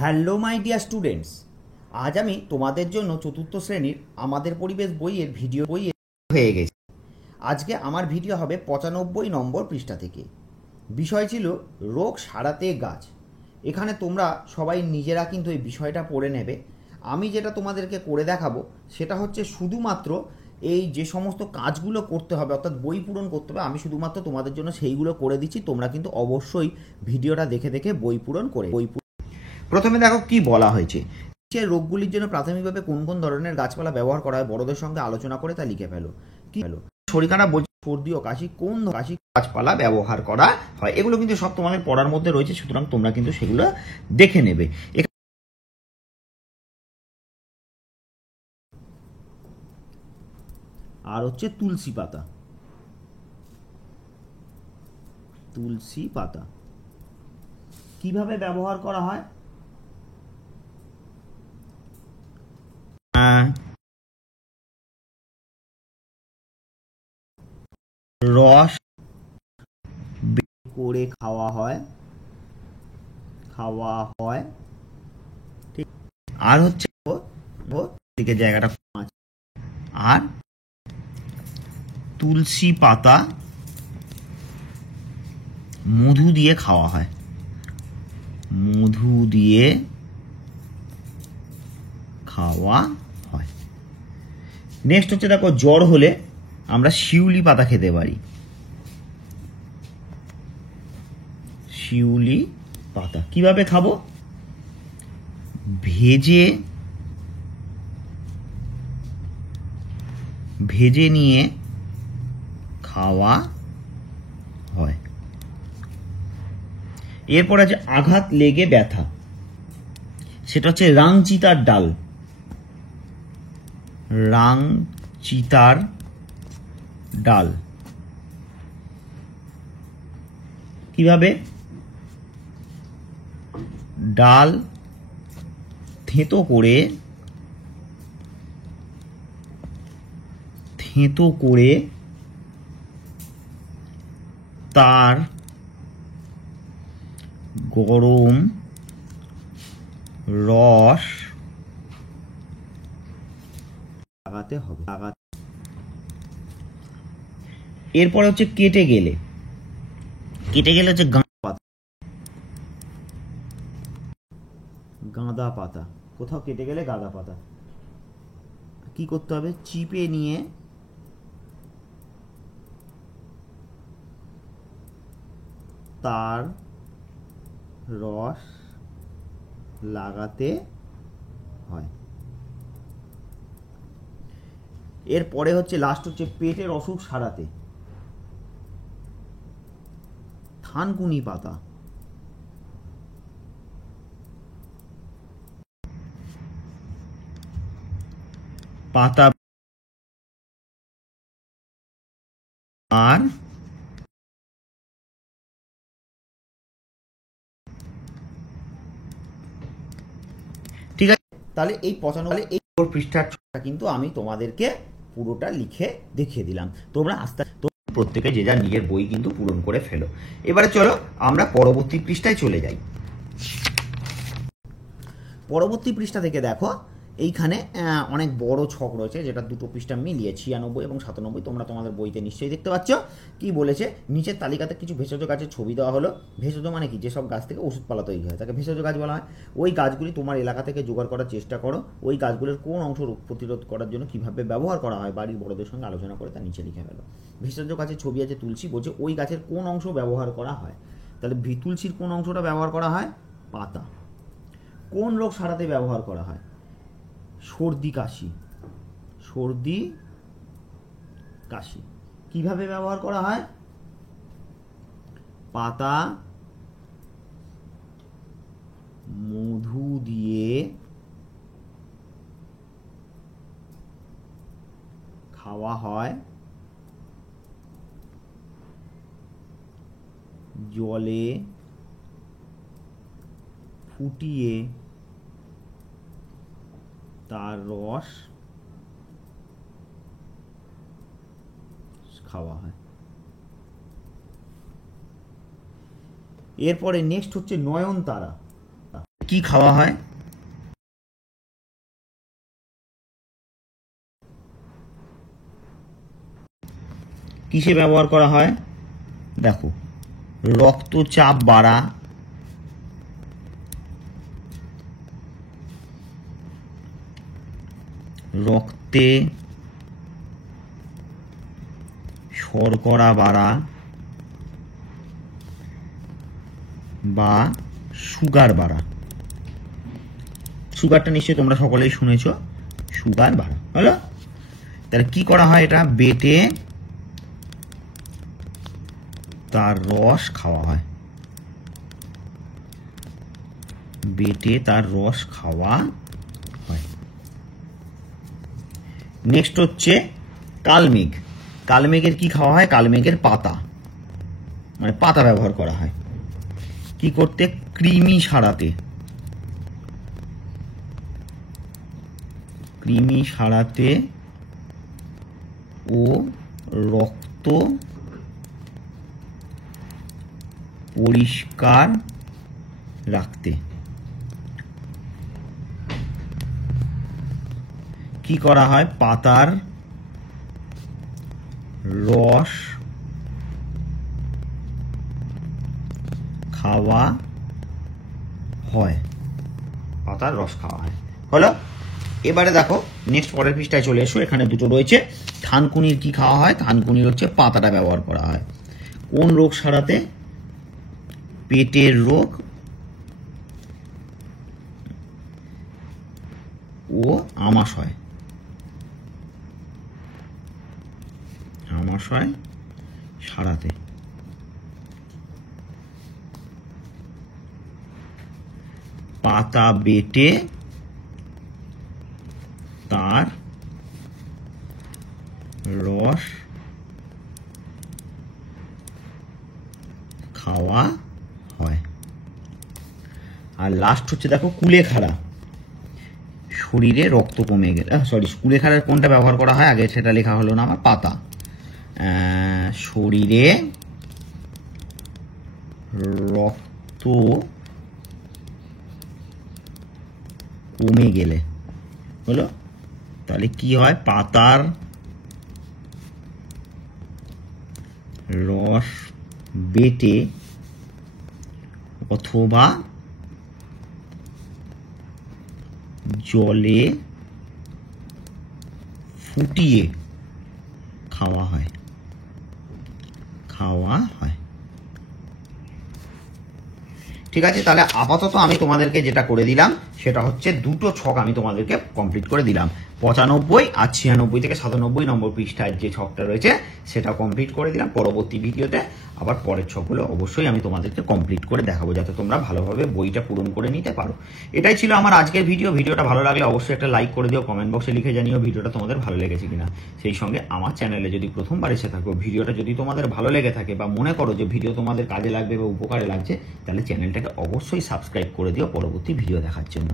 Hello my dear students, আজ আমি তোমাদের জন্য চতুর্থ শ্রেণীর আমাদের পরিবেশ বইয়ের ভিডিও হয়ে গেছে। আজকে আমার ভিডিও হবে 95 নম্বর পৃষ্ঠা থেকে। বিষয় ছিল রোগ সারাতে গাছ। এখানে তোমরা সবাই নিজেরা কিন্তু এই বিষয়টা পড়ে নেবে। আমি যেটা তোমাদেরকে করে দেখাবো সেটা হচ্ছে শুধুমাত্র এই যে সমস্ত কাজগুলো করতে হবে, অর্থাৎ বই পূরণ করতে হবে, আমি শুধুমাত্র তোমাদের জন্য সেইগুলো করে দিচ্ছি। তোমরা কিন্তু অবশ্যই ভিডিওটা দেখে দেখে বই পূরণ করে প্রথমে দেখো কি বলা হয়েছে। রোগগুলির জন্য প্রাথমিকভাবে কোন কোন ধরনের গাছপালা ব্যবহার করা হয় বড়দের সঙ্গে আলোচনা করে তা লিখে ফেলো। কি ফেলো? শরীর খারাপ বলছে সর্দি ও কাশি কোন কাশি গাছপালা ব্যবহার করা হয়, এগুলো কিন্তু সব তোমাদের পড়ার মধ্যে রয়েছে, সুতরাং তোমরা কিন্তু সেগুলো দেখে নেবে। আর হচ্ছে তুলসী পাতা। তুলসী পাতা কিভাবে ব্যবহার করা হয়? রস করে খাওয়া হয় ঠিক। আর হচ্ছে দিকে জায়গাটা আর তুলসী পাতা মধু দিয়ে খাওয়া হয়, মধু দিয়ে খাওয়া হয়। নেক্সট হচ্ছে দেখো, জ্বর হলে আমরা শিউলি পাতা খেতে পারি। শিউলি পাতা কিভাবে খাবো? ভেজে নিয়ে খাওয়া হয়। এরপর আছে আঘাত লেগে ব্যথা, সেটা হচ্ছে রাংচিতার ডাল। রাংচিতার ডাল কিভাবে? ডাল থেঁতো করে তার গরম রস লাগাতে হবে। এরপরে হচ্ছে কেটে গেলে হচ্ছে গাঁদা পাতা। কোথাও কেটে গেলে গাঁদা পাতা কি করতে হবে? চিপে নিয়ে তার রস লাগাতে হয়। এরপরে হচ্ছে লাস্ট হচ্ছে পেটের অসুখ সারাতে থানকুনি পাতা। পাতা আর ঠিক আছে। তাহলে এই 95 পৃষ্ঠার কিন্তু আমি তোমাদেরকে পুরোটা লিখে দেখিয়ে দিলাম। তোমরা আস্তে প্রত্যেকে যে যার নিজের বই কিন্তু পূরণ করে ফেলো। এবারে চলো আমরা পরবর্তী পৃষ্ঠায় চলে যাই। পরবর্তী পৃষ্ঠা থেকে দেখো, এইখানে অনেক বড় ছক রয়েছে, যেটা দুটো পৃষ্ঠা মিলিয়ে 96 এবং 97 তোমরা তোমাদের বইতে নিশ্চয়ই দেখতে পাচ্ছ। কি বলেছে? নিচের তালিকাতে কিছু ভেষজ গাছের ছবি দেওয়া হলো। ভেষজ মানে কি? যেসব গাছ থেকে ওষুধপালা তৈরি হয় তাকে ভেষজ গাছ বলা হয়। ওই গাছগুলি তোমার এলাকা থেকে জোগাড় করার চেষ্টা করো। ওই গাছগুলোর কোন অংশ রোগ প্রতিরোধ করার জন্য কিভাবে ব্যবহার করা হয় বাড়ির বড়দের সঙ্গে আলোচনা করে তা নিচে লিখে ফেলো। ভেষজ গাছের ছবি আছে তুলসী, বলছে ওই গাছের কোন অংশ ব্যবহার করা হয়। তাহলে তুলসীর কোন অংশটা ব্যবহার করা হয়? পাতা। কোন রোগ সারাতে ব্যবহার করা হয়? সর্দি কাশি কিভাবে ব্যবহার করা হয়? পাতা মধু দিয়ে খাওয়া হয়, জলে ফুটিয়ে তার রস খাওয়া হয়। এরপরে নেক্সট হচ্ছে নয়নতারা। কি খাওয়া হয়? কিসে ব্যবহার করা হয়? দেখো, রক্তচাপ বাড়া, রক্তে শর্করা বাড়া বা সুগার বাড়া। সুগারটা নিশ্চয়ই তোমরা সকলেই শুনেছ, সুগার বাড়া হলো। তাহলে কি করা হয়? এটা বেটে তার রস খাওয়া হয়, বেটে তার রস খাওয়া হয়। নেক্সট হচ্ছে কালমেঘ। কালমেঘের কি খাওয়া হয়? কালমেঘের পাতা, মানে পাতা ব্যবহার করা হয় কি করতে? কৃমি সারাতে, কৃমি সারাতে ও রক্ত পরিষ্কার রাখতে। কি করা হয়? পাতার রস খাওয়া হয়, পাতার রস খাওয়া হয় হলো। এবারে দেখো নেক্সট পরের পৃষ্ঠায় চলে এসো। এখানে দুটো রয়েছে। থানকুনির কি খাওয়া হয়? থানকুনির হচ্ছে পাতাটা ব্যবহার করা হয় কোন রোগ সারাতে? পেটের রোগ ও আমাশয়, আমাশয় সারাতে। পাতা বেটে তার রস খাওয়া হয়। আর লাস্ট হচ্ছে দেখো কুলেখাড়া। শরীরে রক্ত কমে গেলে, সরি, কুলেখাড়ার কোনটা ব্যবহার করা হয়? আগে সেটা লেখা হলো না আমার, পাতা। শরীরে রক্ত কমে গেলে হলো। তাহলে কি হয়? পাতার রস বেটে অথবা জলে ফুটিয়ে খাওয়া হয়, খাওয়া হয়। ঠিক আছে, তাহলে আপাতত আমি তোমাদেরকে যেটা করে দিলাম সেটা হচ্ছে দুটো ছক আমি তোমাদেরকে কমপ্লিট করে দিলাম। 95 আর 96 থেকে 97 নম্বর পৃষ্ঠায় যে ছকটা রয়েছে সেটা কমপ্লিট করে দিলাম। পরবর্তী ভিডিওতে আবার পরের ছকগুলো অবশ্যই আমি তোমাদেরকে কমপ্লিট করে দেখাবো, যাতে তোমরা ভালোভাবে বইটা পূরণ করে নিতে পারো। এটাই ছিল আমার আজকের ভিডিও। ভিডিওটা ভালো লাগলে অবশ্যই একটা লাইক করে দিও, কমেন্ট বক্সে লিখে জানিও ভিডিওটা তোমাদের ভালো লেগেছে কিনা। সেই সঙ্গে আমার চ্যানেলে যদি প্রথমবার এসে থাকো, ভিডিওটা যদি তোমাদের ভালো লেগে থাকে বা মনে করো যে ভিডিও তোমাদের কাজে লাগবে বা উপকারে লাগছে, তাহলে চ্যানেলটাকে অবশ্যই সাবস্ক্রাইব করে দিও পরবর্তী ভিডিও দেখার জন্য।